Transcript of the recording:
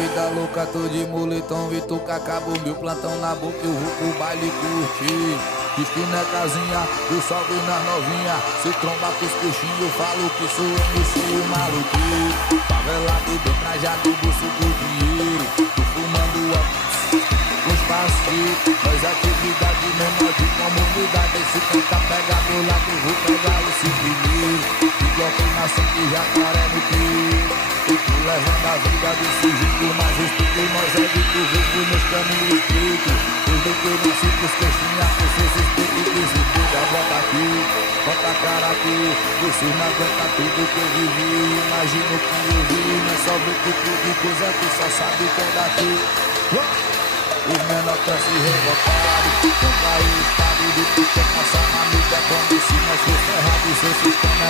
vida louca, tô de moletom e tu cacabo, meu plantão na boca, eu vou pro baile curtir. Diz que não é casinha, eu salve nas novinha. Se tromba pros coxinhos, eu falo que sou MC o maluquinho. Favelado bem trajado, bolso do dinheiro. Tô fumando a com os parceiros. Nós atividade menor de comunidade. Se tentar pegar meu lado, eu vou pegar esse primeiro. Igual quem nasce que jacaré no peito. Eu tô levando a vida desse jeito, mas respeito nós é de tu vivo nos caminhos estreitos. Desde que eu nasci pros coxinhas, com seus espíritos que se cuida, bota aqui, bota a cara aqui. Vocês não aguentam tudo que eu vivi, imagina o que eu vi. Não é só ver que tudo coisa que só sabe que é daqui. Os menores tão se revoltados, contra o estado do que quer passar na mídia. Como se nós fosse errado, seu sistema é